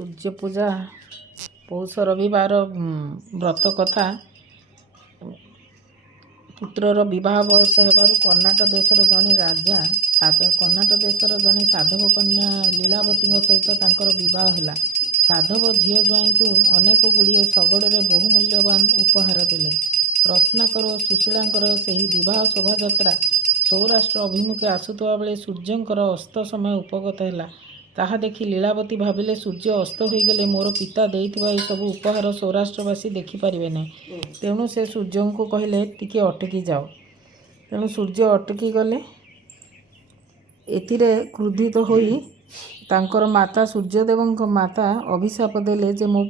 ସୂର୍ଯ୍ୟ ପୂଜା ପୌଷ ରବିବାର ବ୍ରତ କଥା। ପୁତ୍ରର ବିବାହ ବୟସ ହେବାରୁ କର୍ଣ୍ଣାଟ ଦେଶର ଜଣେ ରାଜା କର୍ଣ୍ଣାଟ ଦେଶର ଜଣେ ସାଧବ କନ୍ୟା ଲୀଳାବତୀଙ୍କ ସହିତ ତାଙ୍କର ବିବାହ ହେଲା। ସାଧବ ଝିଅ ଜ୍ୱାଇଁଙ୍କୁ ଅନେକ ଗୁଡ଼ିଏ ଶଗଡ଼ରେ ବହୁ ମୂଲ୍ୟବାନ ଉପହାର ଦେଲେ। ରତ୍ନାକର ଓ ସୁଶୀଳାଙ୍କର ସେହି ବିବାହ ଶୋଭାଯାତ୍ରା ସୌରାଷ୍ଟ୍ର ଅଭିମୁଖେ ଆସୁଥିବା ବେଳେ ସୂର୍ଯ୍ୟଙ୍କର ଅସ୍ତ ସମୟ ଉପଗତ ହେଲା। ତାହା ଦେଖି ଲୀଳାବତୀ ଭାବିଲେ, ସୂର୍ଯ୍ୟ ଅସ୍ତ ହୋଇଗଲେ ମୋର ପିତା ଦେଇଥିବା ଏସବୁ ଉପହାର ସୌରାଷ୍ଟ୍ରବାସୀ ଦେଖିପାରିବେ ନାହିଁ। ତେଣୁ ସେ ସୂର୍ଯ୍ୟଙ୍କୁ କହିଲେ, ଟିକେ ଅଟକି ଯାଅ। ତେଣୁ ସୂର୍ଯ୍ୟ ଅଟକି ଗଲେ। ଏଥିରେ କ୍ରୋଧିତ ହୋଇ ତାଙ୍କର ମାତା ସୂର୍ଯ୍ୟଦେବଙ୍କ ମାତା ଅଭିଶାପ ଦେଲେ ଯେ ମୋ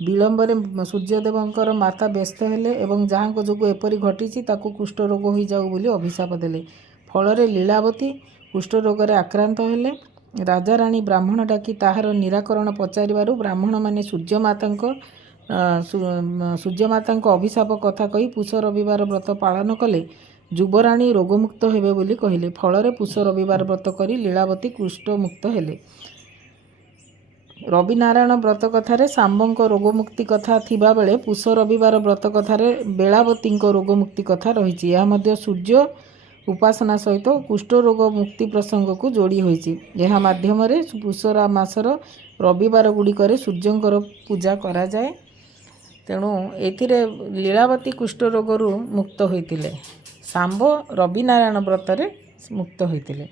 ବିଳମ୍ବରେ ସୂର୍ଯ୍ୟଦେବଙ୍କର ମାତା ବ୍ୟସ୍ତ ହେଲେ ଏବଂ ଯାହାଙ୍କ ଯୋଗୁଁ ଏପରି ଘଟିଛି ତାକୁ କୁଷ୍ଠରୋଗ ହୋଇଯାଉ ବୋଲି ଅଭିଶାପ ଦେଲେ। ଫଳରେ ଲୀଳାବତୀ କୁଷ୍ଠରୋଗରେ ଆକ୍ରାନ୍ତ ହେଲେ। ରାଜାରାଣୀ ବ୍ରାହ୍ମଣ ଡାକି ତାହାର ନିରାକରଣ ପଚାରିବାରୁ ବ୍ରାହ୍ମଣମାନେ ସୂର୍ଯ୍ୟମାତାଙ୍କ ଅଭିଶାପ କଥା କହି ପୁଷ ରବିବାର ବ୍ରତ ପାଳନ କଲେ ଯୁବରାଣୀ ରୋଗମୁକ୍ତ ହେବେ ବୋଲି କହିଲେ। ଫଳରେ ପୁଷ ରବିବାର ବ୍ରତ କରି ଲୀଳାବତୀ କୁଷ୍ଠମୁକ୍ତ ହେଲେ। ରବିନାରାୟଣ ବ୍ରତ କଥାରେ ଶାମ୍ବଙ୍କ ରୋଗମୁକ୍ତି କଥା ଥିବାବେଳେ ପୁଷ ରବିବାର ବ୍ରତ କଥାରେ ବେଳାବତୀଙ୍କ ରୋଗମୁକ୍ତି କଥା ରହିଛି। ଏହା ମଧ୍ୟ ସୂର୍ଯ୍ୟ ଉପାସନା ସହିତ କୁଷ୍ଠରୋଗ ମୁକ୍ତି ପ୍ରସଙ୍ଗକୁ ଯୋଡ଼ି ହୋଇଛି। ଏହା ମାଧ୍ୟମରେ ପୁଷ ମାସର ରବିବାର ଗୁଡ଼ିକରେ ସୂର୍ଯ୍ୟଙ୍କର ପୂଜା କରାଯାଏ। ତେଣୁ ଏଥିରେ ଲୀଳାବତୀ କୁଷ୍ଠରୋଗରୁ ମୁକ୍ତ ହୋଇଥିଲେ। ଶାମ୍ବ ରବିନାରାୟଣ ବ୍ରତରେ ମୁକ୍ତ ହୋଇଥିଲେ।